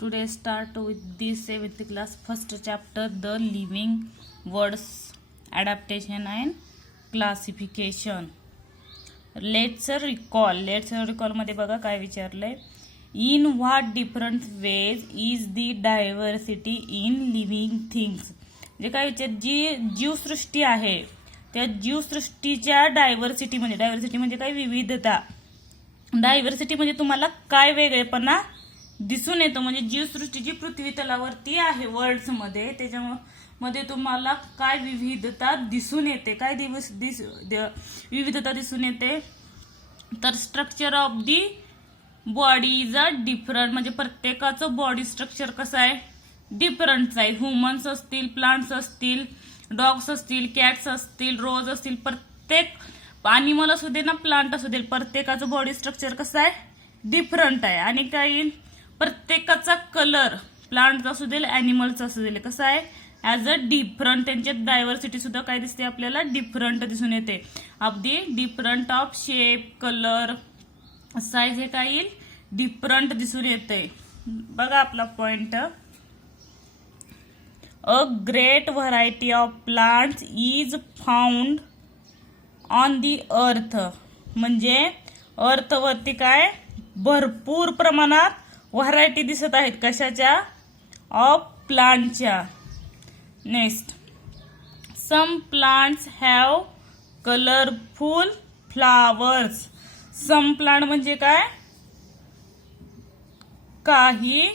Today start with this 7th class first chapter the living words adaptation and classification. Let's recall मध्ये बघा काय विचारलंय. In what different ways is the diversity in living things? जे काय विचार जी जीवसृष्टी आहे त्या जीवसृष्टीच्या डायव्हर्सिटी म्हणजे काय विविधता. डायव्हर्सिटी म्हणजे तुम्हाला काय वेगळेपणा दिसून येतो म्हणजे जीवसृष्टीची पृथ्वी तलावरती आहे वर्ल्ड्स मध्ये त्याच्यामध्ये तुम्हाला काय विविधता दिसून येते काय विविधता दिसून येते. तर structure of the body is a different म्हणजे प्रत्येकाचं बॉडी स्ट्रक्चर कसं आहे डिफरंट आहे. ह्युमन्स असतील प्लांट्स असतील डॉग्स असतील कॅट्स असतील रोज असतील प्रत्येक अॅनिमल असू दे ना प्लांट असू दे प्रत्येकाचं बॉडी स्ट्रक्चर कसं आहे डिफरंट आहे. आणि काही प्रत्येकाचा कलर प्लांट असू दे अॅनिमल्स असू दे कसं आहे ॲज अ डिफरंट त्यांच्यात डायव्हर्सिटी सुद्धा काय दिसते आपल्याला डिफरंट दिसून येते. Of the different of shape colour size हे काय येईल डिफरंट दिसून येते. बघा आपला point. A great variety of plants is found on the अर्थ म्हणजे अर्थवरती काय भरपूर प्रमाणात व्हरायटी दिसत आहेत कशाच्या ऑफ प्लांटच्या. Next some plants have colourful flowers. Some plant म्हणजे काय काही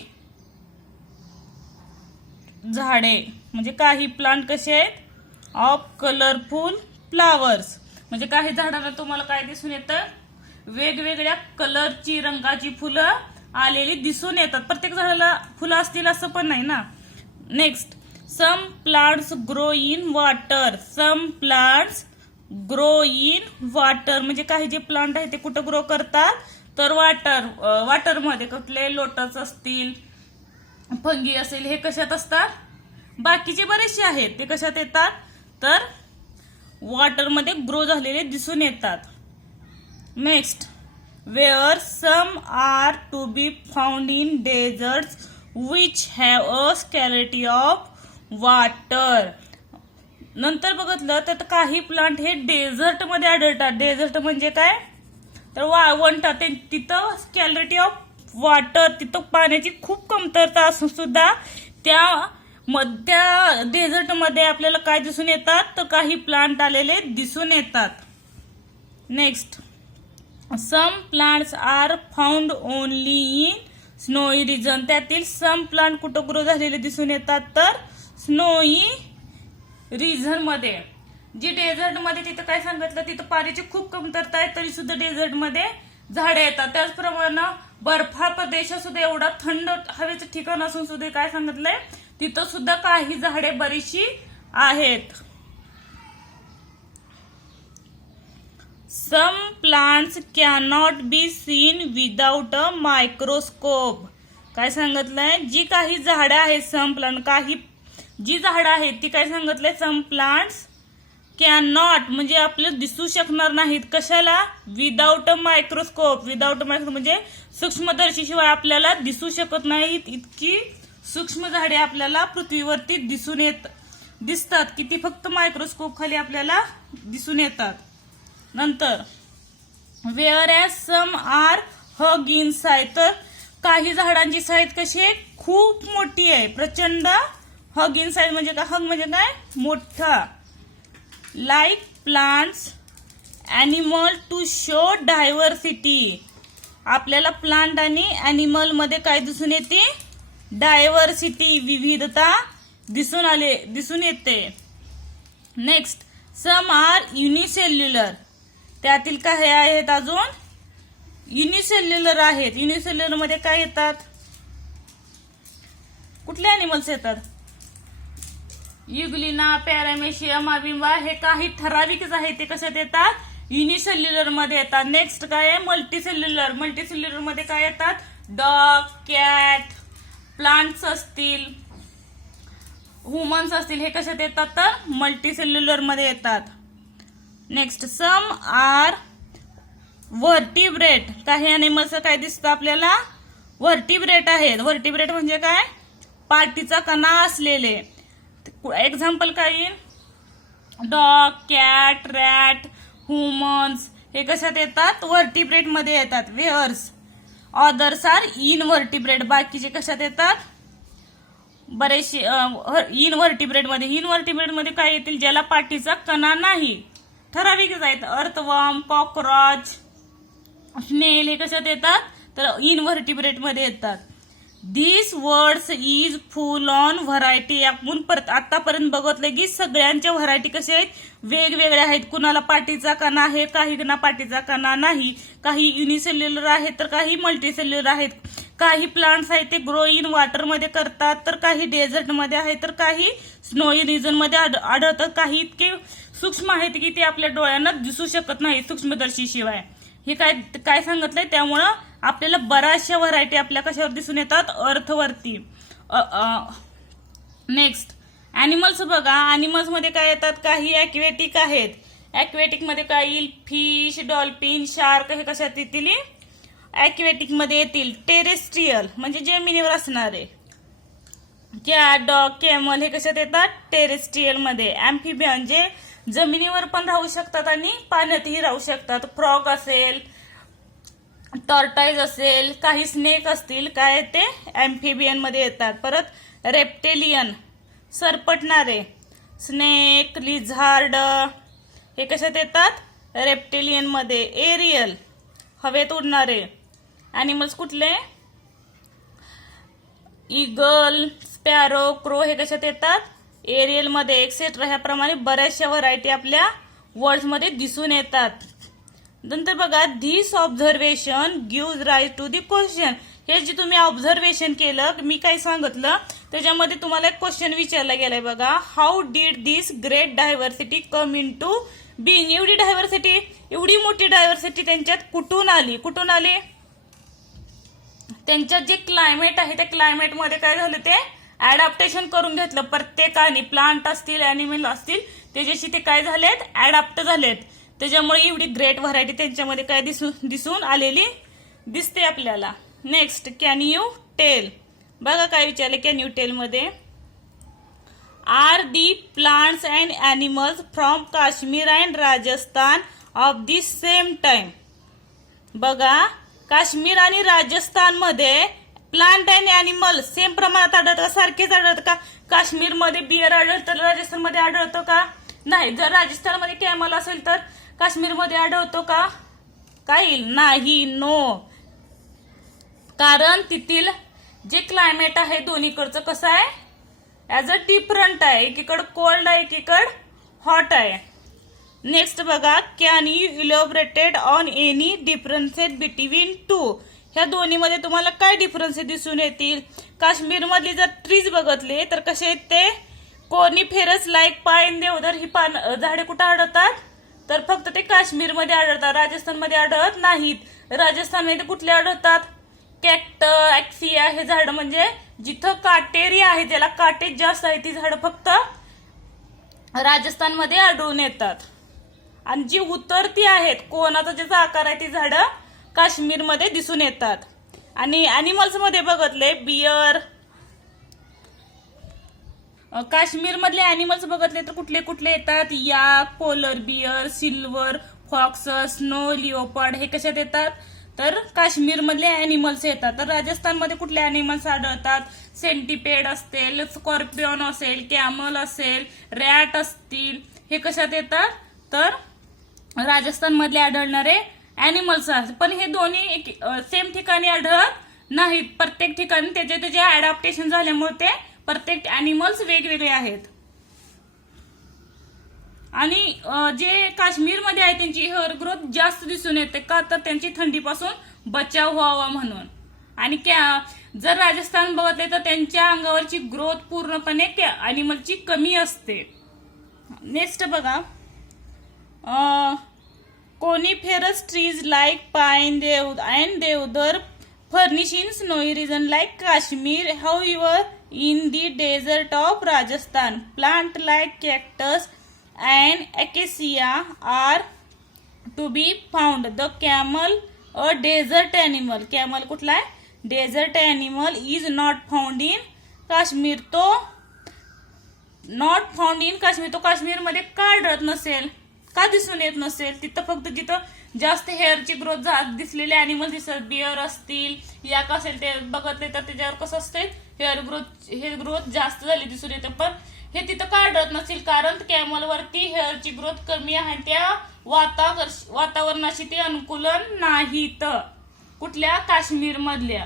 झाडे म्हणजे काही प्लांट कसे आहेत ऑफ कलरफुल फ्लावर्स म्हणजे काही झाडांना तुम्हाला काय दिसून येतं वेगवेगळ्या कलरची रंगाची फुलं आलेली दिसून येतात. प्रत्येक झाडाला फुलं असतील असं पण नाही ना. Next some plants grow in water. Some plants grow in water म्हणजे काही जे प्लांट आहेत ते कुठं ग्रो करतात तर वॉटरमध्ये कुठले लोटस असतील फंगी असेल हे कशात असतात बाकीचे बरेचसे आहेत ते कशात येतात तर वॉटरमध्ये ग्रो झालेले दिसून येतात. Next where some are to be found in deserts which have a scarcity of water. नंतर बघितलं तर काही प्लांट हे डेझर्ट मध्ये आढळतात. डेझर्ट म्हणजे काय तर वाळवंटात तिथं स्कॅरिटी ऑफ वॉटर तिथं पाण्याची खूप कमतरता असून सुद्धा त्या डेझर्ट मध्ये आपल्याला काय दिसून येतात तर काही प्लांट आलेले दिसून येतात. Next some plants are found only in snowy region. त्यातील सम प्लांट कुठं ग्रो झालेले दिसून येतात तर स्नोई रिजन मध्ये. जी डेझर्ट मध्ये तिथं काय सांगितलं तिथं पाण्याची खूप कमतरता आहे तरी सुद्धा डेझर्ट मध्ये झाडे येतात. त्याचप्रमाणे बर्फाळ प्रदेश सुद्धा एवढा थंड हवेचं ठिकाण असून सुद्धा काय सांगितलंय तिथं सुद्धा काही झाडे बरीचशी आहेत. Some plants cannot be seen without a microscope. काय सांगितलंय जी काही झाडं आहेत सम प्लांट काही जी झाडं आहेत ती काय सांगितलंय सम प्लांट्स कॅनॉट म्हणजे आपल्याला दिसू शकणार नाहीत कशाला विदाउट अ मायक्रोस्कोप. म्हणजे सूक्ष्मदर्शी शिवाय आपल्याला दिसू शकत नाहीत इतकी सूक्ष्म झाडे आपल्याला पृथ्वीवरती दिसतात की ती फक्त मायक्रोस्कोप खाली आपल्याला दिसून येतात. नंतर whereas some are huge in size. तर काही झाडांची साईज कशी आहे खूप मोठी आहे प्रचंड. हग इन साईज म्हणजे काय हग म्हणजे काय मोठा. Like plants animal to show diversity. आपल्याला प्लांट आणि ॲनिमल मध्ये काय दिसून येते डायव्हर्सिटी विविधता दिसून येते. Next some are unicellular. त्यातील काय आहेत अजून युनिसेल्युलर आहेत. युनिसेल्युलर मध्ये काय येतात कुठले ॲनिमल्स येतात युग्लिना पॅरामेशियम अबिंबा हे काही ठराविकच आहेत ते कशात येतात युनिसेल्युलर मध्ये येतात. नेक्स्ट काय आहे मल्टीसेल्युलर मध्ये काय येतात डॉग कॅट प्लांट्स असतील ह्युमन्स असतील हे कशात येतात तर मल्टीसेल्युलर मध्ये येतात. Next some are vertebrate. काही ॲनिमल्स काय दिसतं आपल्याला व्हर्टिब्रेट आहेत. व्हर्टिब्रेट म्हणजे काय? पाठीचा कणा असलेले. एक्झाम्पल काय येईल? डॉग, कॅट, रॅट, ह्युमन्स हे कशात येतात? व्हर्टिब्रेट मध्ये येतात. Whereas others are invertebrate. बाकीचे कशात येतात? बरेचसे इनव्हर्टिब्रेट मध्ये. इनव्हर्टिब्रेट मध्ये काय येतील? ज्याला पाठीचा कणा नाही. ठराविकच आहेत. अर्थवर्म, कॉकरॉच, स्नेल हे कशात येतात? तर इनव्हर्टिब्रेट मध्ये येतात. This words is full on variety. आपण आतापर्यंत बघितलं की सगळ्यांच्या व्हरायटी कशा आहेत? वेगवेगळ्या आहेत. कुणाला पाठीचा कणा आहे, काहींना पाठीचा कणा नाही. काही युनिसेल्युलर आहेत तर काही मल्टीसेल्युलर आहेत. काही प्लांट्स आहेत ते ग्रो इन वॉटर मध्ये करतात, तर काही डेझर्ट मध्ये आहेत, तर काही स्नोई रिजन मध्ये आढळतात. काही इतके सूक्ष्म आहेत की ते आपल्या डोळ्यांना दिसू शकत नाही सूक्ष्मदर्शी शिवाय. हे काय सांगितलंय? त्यामुळं आपल्याला बऱ्याचशा व्हरायटी आपल्या कशावर दिसून येतात? अर्थवरती. नेक्स्ट अॅनिमल्स बघा. अॅनिमल्स मध्ये काय येतात? काही ॲक्वेटिक आहेत. ॲक्वेटिक मध्ये काय येईल? फिश, डॉल्फिन, शार्क हे कशात येतील? ॲक्वेटिक मध्ये येतील. टेरेस्ट्रियल म्हणजे जमिनीवर असणारे. कॅट, डॉग, कॅमल हे कशात येतात? टेरेस्ट्रियल मध्ये. ॲम्फिबियन जे जमिनीवर पण राहू शकतात आणि पाण्यातही राहू शकतात. फ्रॉग असेल, टॉर्टाइज असेल, काही स्नेक असतील, काय ते ॲम्फिबियन मध्ये येतात. परत रेप्टेलियन सरपटणारे, स्नेक, लिझार्ड हे कशात येतात? रेप्टेलियन मध्ये. एरियल हवेत उडणारे ॲनिमल्स कुठले? ईगल, स्पॅरो, क्रो हे कशात येतात? एरियल मध्ये. एक्सेट्रा ह्याप्रमाणे बऱ्याचशा व्हरायटी आपल्या वर्ड्स मध्ये दिसून येतात. नंतर बघा, this observation gives rise to the question. हे जे तुम्ही ऑब्झर्वेशन केलं, मी काय सांगितलं त्याच्यामध्ये तुम्हाला एक क्वेश्चन विचारला गेलाय बघा. How did this great diversity come into being. एवढी डायव्हर्सिटी, एवढी मोठी डायव्हर्सिटी त्यांच्यात कुठून आली? कुठून आली? त्यांच्यात जे क्लायमेट आहे त्या क्लायमेट मध्ये काय झालं? ते अडॅप्टेशन करून घेतलं प्रत्येकाने. प्लांट असतील, अॅनिमल असतील, त्याच्याशी ते काय झालेत? अडॅप्ट झालेत. त्याच्यामुळे एवढी ग्रेट व्हरायटी त्यांच्यामध्ये काय दिसून आलेली दिसते आपल्याला. Next, can you tell. बघा काय विचारले कॅन यू टेल मध्ये. Are the plants and animals from Kashmir and Rajasthan of the same time. बघा, काश्मीर आणि राजस्थान मध्ये प्लांट अँड अॅनिमल सेम प्रमाणात आढळतात, सारखेच आढळतात का? काश्मीरमध्ये बियर आढळतं, राजस्थानमध्ये आढळतो का? नाही. जर राजस्थानमध्ये कॅमल असेल तर काश्मीरमध्ये आढळतो का? काही नाही. नो. कारण तिथील जे क्लायमेट आहे दोन्हीकडचं कसं आहे? ॲज अ डिफरंट आहे. एकीकडे कोल्ड आहे, एकीकडे हॉट आहे. नेक्स्ट बघा, can you elaborated on any differences between two. ह्या दोन्हीमध्ये तुम्हाला काय डिफरन्सेस दिसून येतील? काश्मीरमधली जर ट्रीज बघितले तर कसे आहेत ते? कोनिफेरस लाईक पाईन, देवदार ही झाडे कुठे आढळतात? तर फक्त ते काश्मीरमध्ये आढळतात, राजस्थानमध्ये आढळत नाहीत. राजस्थानमध्ये कुठले आढळतात? कॅक्टर, ॲक्सिया हे झाड म्हणजे जिथं काटेरी आहे, ज्याला काटे जास्त आहे, ती झाडं फक्त राजस्थानमध्ये आढळून येतात. आणि जी उतरती आहेत, कोणाचा ज्याचा आकार आहे, ती झाडं काश्मीरमध्ये दिसून येतात. आणि अॅनिमल्स मध्ये बघितले बियर, काश्मीरमधले अॅनिमल्स बघितले तर कुठले कुठले येतात? Yak, polar bear, silver fox, snow leopard हे कशात येतात? तर काश्मीरमधले अॅनिमल्स येतात. तर राजस्थानमध्ये कुठले अॅनिमल्स आढळतात? सेंटिपेड असतील, स्कॉर्पिओन असेल, कॅमल असेल, रॅट असतील, हे कशात येतात? तर राजस्थानमधले आढळणारे अॅनिमल्स आहेत. पण हे दोन्ही सेम ठिकाणी आढळत नाहीत. प्रत्येक ठिकाणी त्याचे अडॅप्टेशन झाल्यामुळे ते प्रत्येक अॅनिमल्स वेगवेगळे आहेत. आणि जे काश्मीरमध्ये आहे त्यांची हेअर ग्रोथ जास्त दिसून येते का? तर त्यांची थंडीपासून बचाव व्हावा म्हणून. आणि जर राजस्थान बघितले तर त्यांच्या अंगावरची ग्रोथ पूर्णपणे त्या अॅनिमलची कमी असते. नेक्स्ट बघा, coniferous trees like pine and deodar furnish in snowy region like Kashmir. However in the desert of Rajasthan, plant like cactus and acacia are to be found. The camel a desert animal. Camel कुठला आहे? Desert animal is not found in Kashmir. तो not found in Kashmir, तो काश्मीरमध्ये का आढळत नसेल, का दिसून येत नसेल. तिथं फक्त जिथं जास्त हेअरची ग्रोथ दिसलेले ॲनिमल दिसतात, बिअर असतील, याक असेल, ते बघतले तर त्याच्यावर कसं असते हेअर ग्रोथ जास्त झाली दिसून येते. पण हे तिथं का आढळत नसेल, कारण कॅमलवरती हेअरची ग्रोथ कमी आहे, त्या वातावरणाशी ते अनुकूलन नाहीत. कुठल्या काश्मीर मधल्या,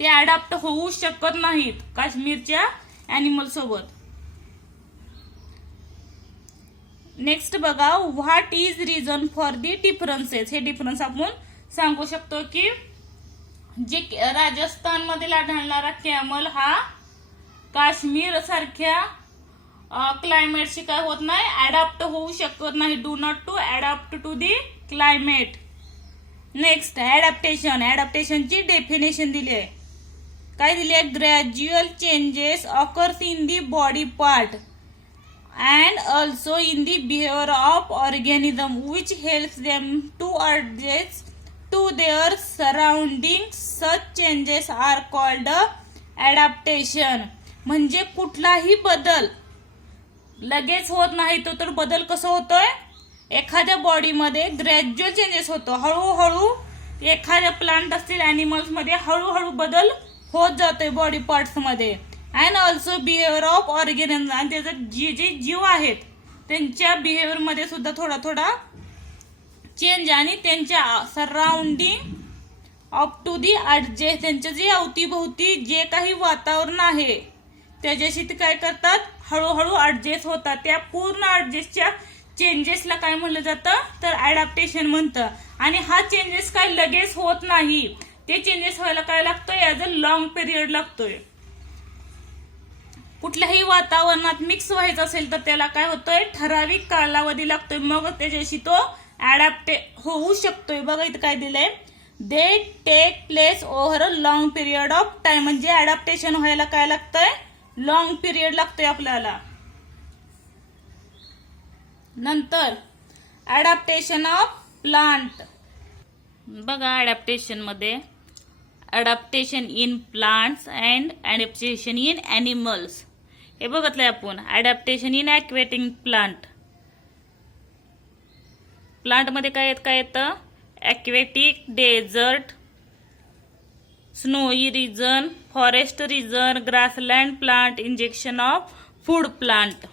ते अडॅप्ट होऊ शकत नाहीत काश्मीरच्या ॲनिमल सोबत. नेक्स्ट बघा, what is reason for the differences. हे डिफरन्स आपण सांगू शकतो की जे राजस्थान मध्ये आढळणारा कॅमल हा काश्मीर सारख्या क्लायमेटशी काय होत नाही, अडॅप्ट होऊ शकत नाही. Do not to adapt to the climate. Next adaptation. ऍडॅप्टेशनची डेफिनेशन दिली आहे. काय दिली आहे, gradual changes occurs in the body part and also in the behavior of organism which helps them to adjust to their surroundings. Such changes are called adaptation. म्हणजे कुठलाही बदल लगेच होत नाही. तो तर बदल कसा होतोय, एखाद्या बॉडीमध्ये ग्रॅज्युअल चेंजेस होतो, हळूहळू एखाद्या प्लांट असतील ॲनिमल्स मध्ये हळूहळू बदल होत जातोय बॉडी पार्ट्स मध्ये. And also behaviour of organism, आणि त्याचे जे जीव आहेत त्यांच्या बिहेवियर मध्ये सुद्धा थोडा थोडा चेंज, आणि त्यांच्या surrounding up to the adjust, त्यांच्या जे अवतीभोवती जे काही वातावरण आहे त्याच्याशी ते काय करतात, हळूहळू ऍडजस्ट होतात. त्या पूर्ण ऍडजस्टच्या चेंजेसला काय म्हणलं जातं, तर ऍडॅप्टेशन म्हणतं. आणि हा चेंजेस काय लगेच होत नाही, ते चेंजेस व्हायला काय लागतोय, ऍज अ लॉंग पिरियड लागतोय. कुठल्याही वातावरणात मिक्स व्हायचं असेल तर त्याला काय होतोय, ठराविक कालावधी लागतोय, मग त्याच्याशी तो अडॅप्ट होऊ शकतोय. बघा इथं काय दिलंय, they take place over a long period of time. म्हणजे अडॅप्टेशन व्हायला काय लागतंय, लॉंग पिरियड लागतोय आपल्याला. नंतर अडॅप्टेशन ऑफ प्लांट. बघा अडॅप्टेशन मध्ये adaptation in plants and adaptation in animals हे बघितलंय आपण. Adaptation in aquatic plant. Plant मध्ये काय येतं, aquatic, desert, snowy region, forest region, grassland plant, injection of food plant.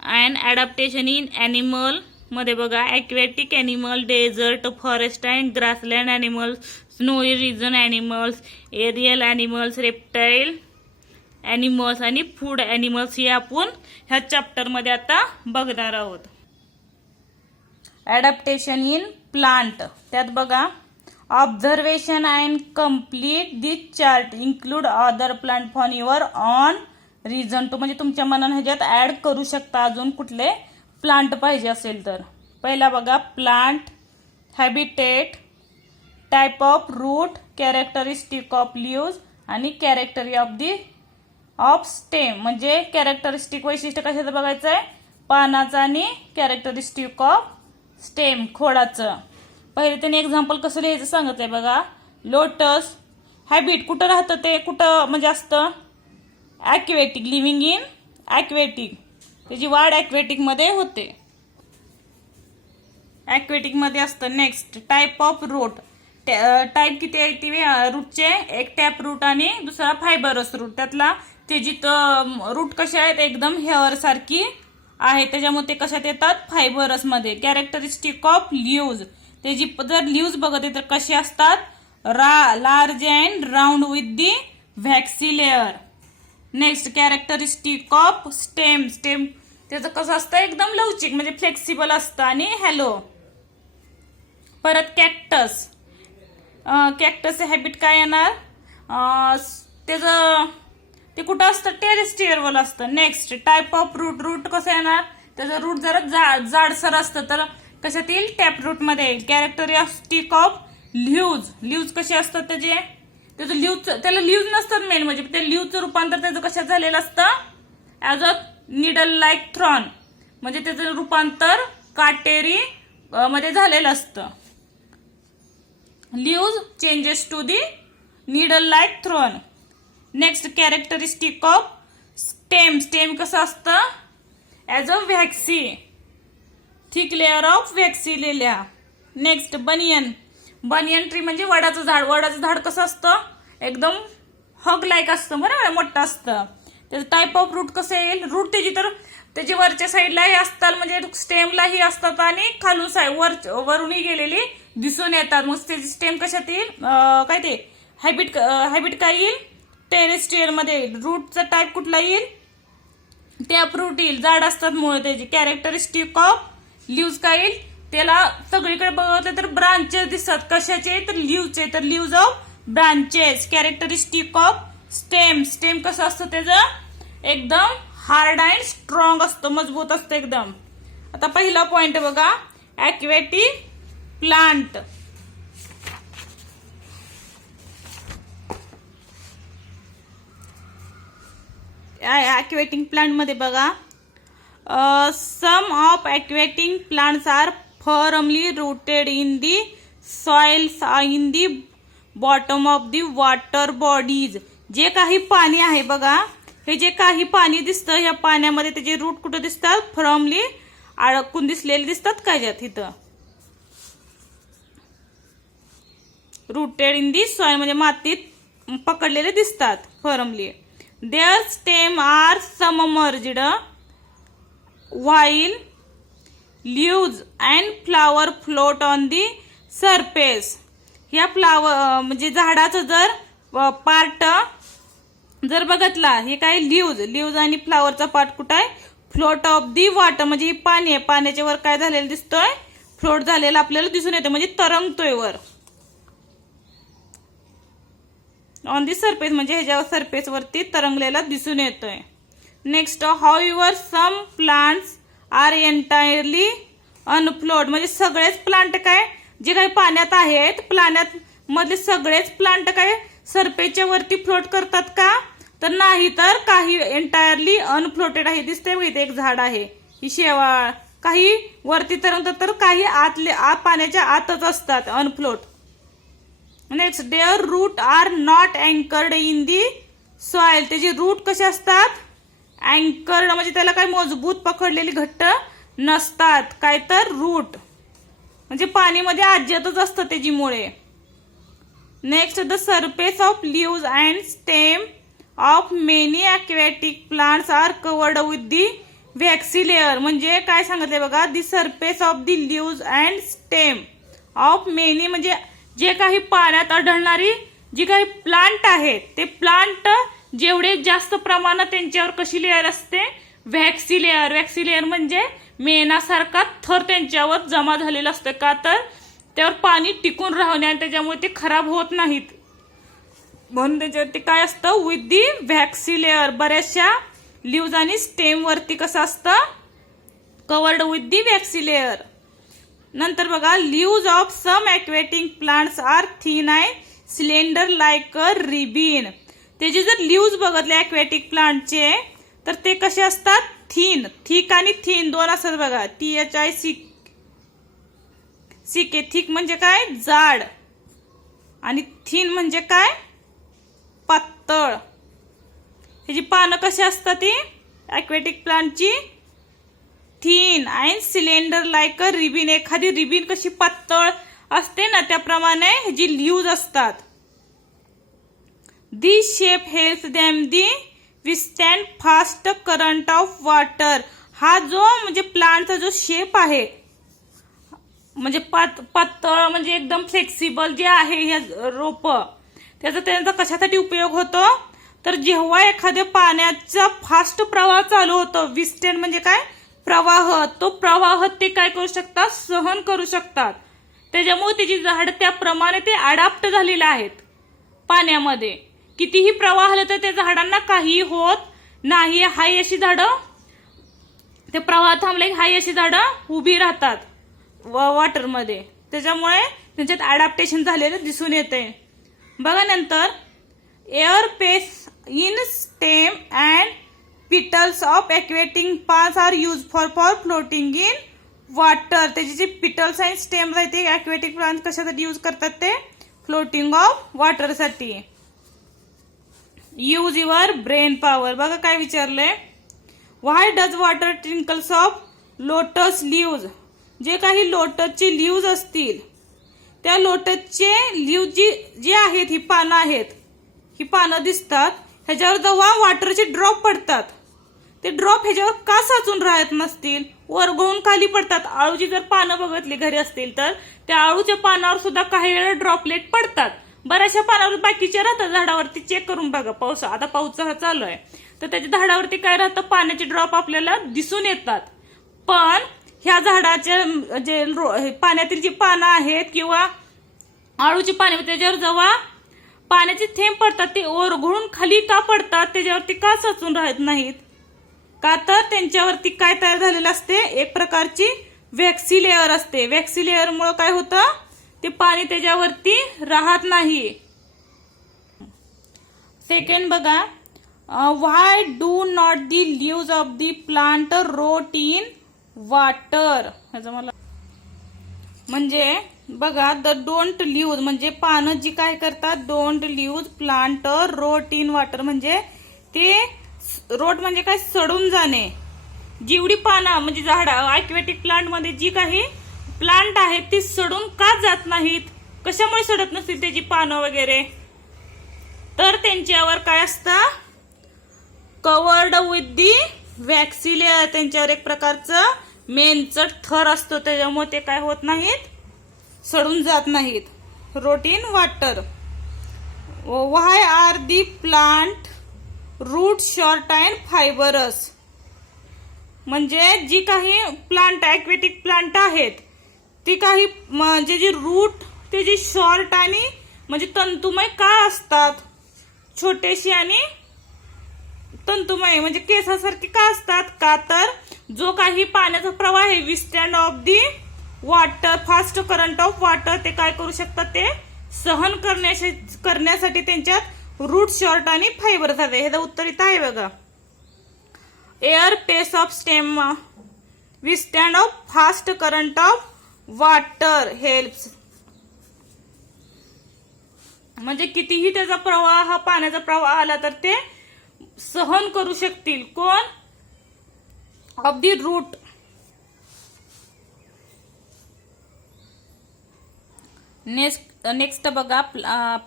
And adaptation in animal मध्ये बघा, aquatic animal, desert, forest and grassland animals, snowy region animals, aerial animals, reptile animals आणि food animals हे आपण ह्या chapter मध्ये आता बघणार आहोत. अडॅप्टेशन इन प्लांट, त्यात बघा, observation and complete this chart include other plant for your own reason too. म्हणजे तुमच्या मनाने ह्याच्यात ऍड करू शकता अजून कुठले प्लांट पाहिजे असेल तर. पहिला बघा, plant habitat, type of root, characteristic of leaves आणि कॅरेक्टरी ऑफ स्टेम. म्हणजे कॅरेक्टरिस्टिक वैशिष्ट्य कशाचं बघायचं आहे, पानाचं, आणि कॅरेक्टरिस्टिक ऑफ स्टेम खोडाचं. पहिले त्याने एक्झाम्पल कसं लिहायचं सांगितलंय बघा. लोटस हॅबिट कुठं राहतं, ते कुठं म्हणजे असतं, ॲक्वेटिक, लिव्हिंग इन ॲक्वेटिक, त्याची वाढ ॲक्वेटिक मध्ये होते, ॲक्वेटिक मध्ये असतं. Next type of root. Type किती आहे ती रूटचे, एक टॅप रूट आणि दुसरा फायबरस रूट. त्यातला त्याची रूट कशा आहेत, एकदम हेअर सारखी आहे, त्याच्यामुळे ते कशात येतात, फायबरस मध्ये. कॅरेक्टरिस्टिक ऑफ लिव्ज, त्याची जर लिव्ज बघते तर कसे असतात, large and round with the waxy layer. Next characteristic of stem. Stem त्याचं कसं असतं, एकदम लवचिक म्हणजे फ्लेक्सिबल असतं आणि हॅलो. परत कॅक्टस. कॅक्टसचे हॅबिट काय येणार, त्याचं ते कुठं असतं, टेरेस्ट्रियरवर असतं. Next type of root. Root कसं येणार, त्याचं रूट जरा जाडसर असतं, तर कशातील, टॅप रूट मध्ये. Characteristic of leaves. लिव्ज कसे असतात त्याचं लिव्ज, त्याला लिव्ज नसतात मेन, म्हणजे त्या लिव्जचं रूपांतर त्याचं कशात झालेलं असतं, as a needle like thorn, म्हणजे त्याचं रूपांतर काटेरी मध्ये झालेलं असतं. Leaves changes to the needle like thorn. Next characteristic of stem. Stem कसं असतं? As a waxy, thick layer of waxy लिहिल्या. नेक्स्ट बनियन. बनियन ट्री म्हणजे वडाचं झाड. वडाचं झाड कसं असतं? एकदम हग लाईक असतं, बरोबर, मोठं असतं. त्याचं टाईप ऑफ रूट कसं येईल? रूट त्याची वरच्या साईडलाही असतात, म्हणजे स्टेमलाही असतात आणि खालून वरूनही गेलेली दिसून येतात. मग त्याची स्टेम कशात येईल? काय ते हॅबिट काय येईल? टेरेस्ट्रियल मध्ये येईल. रूटचा टाईप कुठला येईल? टॅप रूट येईल. जाड असतात मुळे त्याची. कॅरेक्टरिस्टिक ऑफ लिव्ज काय येईल? त्याला सगळीकडे बघितलं तर ब्रांचेस दिसतात. कशाचे? तर लिव्हचे. तर leaves of branches. Characteristic of stem. Stem कसं असतं त्याचं? एकदम हार्ड अँड स्ट्रॉंग असतं, मजबूत असतं एकदम. आता पहिला पॉइंट बघा, ॲक्वेटिक प्लांट. ॲक्वेटिक प्लांट मध्ये बघा, some of aquatic plants are firmly rooted in the soils in the bottom of the water bodies. जे काही पाणी आहे बघा, हे जे काही पाणी दिसतं, ह्या पाण्यामध्ये त्याचे रूट कुठं दिसतात? फर्मली अडकून दिसलेले दिसतात का याच्यात? इथं रूटेड इन दी सॉइल म्हणजे मातीत पकडलेले दिसतात firmly. There stem are submerged while leaves and flower float on the surface. ह्या फ्लावर म्हणजे झाडाचं जर पार्ट जर बघितला, हे काय? लिव्ज आणि फ्लावरचा पार्ट कुठं आहे? फ्लोट ऑफ दी वॉटर म्हणजे ही पाणी आहे. पाण्याच्या वर काय झालेलं दिसतोय? फ्लोट झालेला आपल्याला दिसून येतं, म्हणजे तरंगतोय वर. ऑन दी सरफेस म्हणजे ह्याच्यावर सरफेस वरती तरंगलेला दिसून येतोय. Next, however some plants are entirely unfloat म्हणजे सगळेच प्लांट काय जे काही पाण्यात आहेत, पाण्यात मधले सगळेच प्लांट काय सरफेसच्या वरती फ्लोट करतात का? तर नाही. तर काही एंटायरली अनफ्लोटेड आहे. दिसते बघ, इथे एक झाड आहे, ही शेवाळ. काही वरती तरंगतात तर काही पाण्याच्या आतच असतात, unfloat. Next, their root are not anchored in the soil. त्याचे रूट कसे असतात? अँकर्ड म्हणजे त्याला काय मजबूत पकडलेली घट्ट नसतात. काय तर रूट म्हणजे पाणीमध्ये आज्यातच असतं त्याची मुळे. Next, the surface of leaves and stem of many aquatic plants are covered with the waxy layer. म्हणजे काय सांगितले बघा, the surface of the leaves and stem of many म्हणजे जे काही पाण्यात आढळणारी जी काही प्लांट आहेत, ते प्लांट जेवढे जास्त प्रमाणात त्यांच्यावर कशी लेअर असते? व्हॅक्सी लेअर. व्हॅक्सी लेअर म्हणजे मेणासारखा थर त्यांच्यावर जमा झालेला असतं. का? तर त्यावर पाणी टिकून राहणे आणि त्याच्यामुळे ते खराब होत नाहीत, म्हणून त्याच्यावरती काय असतं? With the waxy layer. बऱ्याचशा लिव्ज आणि स्टेम वरती कसं असतं? Covered with the waxy layer. नंतर बघा, leaves of some aquatic plants are thin and cylinder like a ribbon. त्याचे जर लिव्ज बघितले ॲक्वेटिक प्लांटचे तर ते कसे असतात? थिन. थिक आणि थिन दोन असतात बघा. THIC. थिक म्हणजे काय? जाड. आणि थिन म्हणजे काय? पातळ. ह्याची पानं कशी असतात? ती ॲक्वेटिक प्लांटची thin and cylinder like a ribbon. एखादी रिबिन कशी पातळ असते ना, त्याप्रमाणे ह्याची लिव्ज असतात. The shape helps them the विस्टँड फास्ट करंट ऑफ वॉटर. हा जो म्हणजे प्लांटचा जो शेप आहे, म्हणजे पातळ म्हणजे एकदम फ्लेक्सिबल जे आहे हे रोप, त्यांचा कशासाठी उपयोग होतो? तर जेव्हा एखाद्या पाण्याचा फास्ट प्रवाह चालू होतो, विस्टँड म्हणजे काय? प्रवाह. तो प्रवाह ते काय करू शकतात? सहन करू शकतात. त्याच्यामुळे त्याची झाड त्याप्रमाणे ते अडॅप्ट झालेले आहेत पाण्यामध्ये. कितीही प्रवाह आला तर त्या झाडांना काही होत नाही. हाय अशी झाडं, ते प्रवाह थांबले हाय अशी झाडं उभी राहतात वॉटरमध्ये. त्याच्यामुळे त्यांच्यात अडॅप्टेशन झालेलं दिसून येते. बघा नंतर, air space in stem and petals of aquatic plants are use for floating in water. त्याचे जे पिटल्स आणि स्टेम आहेत ते ॲक्वेटिक प्लांट कशासाठी यूज करतात? ते फ्लोटिंग ऑफ वॉटरसाठी. Use your brain power. बघा काय विचारलंय. Why does water trickles off lotus leaves. जे काही लोटसचे लीव्ज असतील त्या लोटसचे लीव्ह जी आहेत, ही पानं आहेत, ही पानं दिसतात, ह्याच्यावर जेव्हा वॉटरचे ड्रॉप पडतात ते ड्रॉप ह्याच्यावर का साचून राहत नसतील, वरगळून खाली पडतात. आळूची जर पानं बघितली घरी असतील तर त्या आळूच्या पानावर सुद्धा काही वेळा ड्रॉपलेट पडतात. बऱ्याचशा पानावर बाकीच्या राहतात. झाडावरती चेक करून बघा. आता पाऊस चालू आहे तर त्याच्या झाडावरती काय राहतं, पाण्याचे ड्रॉप आपल्याला दिसून येतात. पण ह्या झाडाच्या जे पाण्यातील जी पानं आहेत किंवा आळूची पाने, त्याच्यावर जेव्हा पाण्याचे थेंब पडतात ते ओरघळून खाली का पडतात, त्याच्यावरती का साचून राहत नाहीत, का तर त्यांच्यावरती काय तयार झालेलं असते, एक प्रकारची वॅक्सी लेअर असते. वॅक्सी लेअर मुळे काय होतं, ते पाणी त्याच्यावरती राहत नाही. सेकंड बघा. Why do not the leaves of the plant rot in water. ह्याचं मला म्हणजे बघा, द डोंट लीव्ज म्हणजे पानं जी काय करतात, don't leaves plant rot in water म्हणजे ते रोट म्हणजे काय, सडून जाणे. जेवढी पानं म्हणजे झाड ॲक्वेटिक प्लांट मध्ये जी काही प्लांट आहेत ती सडून का जात नाहीत, कशामुळे सडत नसतील त्याची पानं वगैरे, तर त्यांच्यावर काय असतं, covered with the waxy layer. त्यांच्यावर एक प्रकारचं मेनचट थर असतो, त्याच्यामुळे ते काय होत नाहीत, सडून जात नाहीत. Rot in water. Why are the plant root short and fibrous. म्हणजे जी काही प्लांट ॲक्वेटिक प्लांट आहेत ती काही म्हणजे जी रूट ते जी शॉर्ट आणि म्हणजे तंतुमय का असतात, छोटेशी आणि तंतुमय म्हणजे केसासारखी का असतात, का तर जो काही पाण्याचा प्रवाह आहे, विस्टँड of the water, fast current of water, ते काय करू शकतात, ते सहन करण्यासाठी त्यांच्यात रूट शॉर्ट आणि फायबर असतात. हे उत्तर इथं आहे बघा. एअर पेस ऑफ स्टेम विस्टँड of fast current of water helps. म्हणजे कितीही त्याचा प्रवाह, पाण्याचा प्रवाह आला तर ते सहन करू शकतील. कोण, ऑफ दी रूट. नेक्स्ट बघा.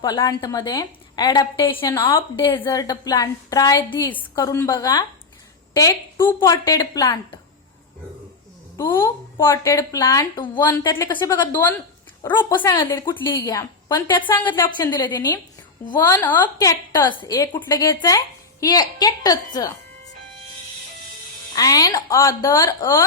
प्लांट मध्ये adaptation of desert plant. Try this करून बघा. Take 2 potted plant. 2 potted plant. 1 त्यातले कसे बघा, 2 रोप सांगितले, कुठलीही घ्या, पण त्यात सांगितले ऑप्शन दिले त्यांनी. 1 अ कॅक्टस. एक कुठलं घ्यायचंय, हे कॅक्टसचं. And other a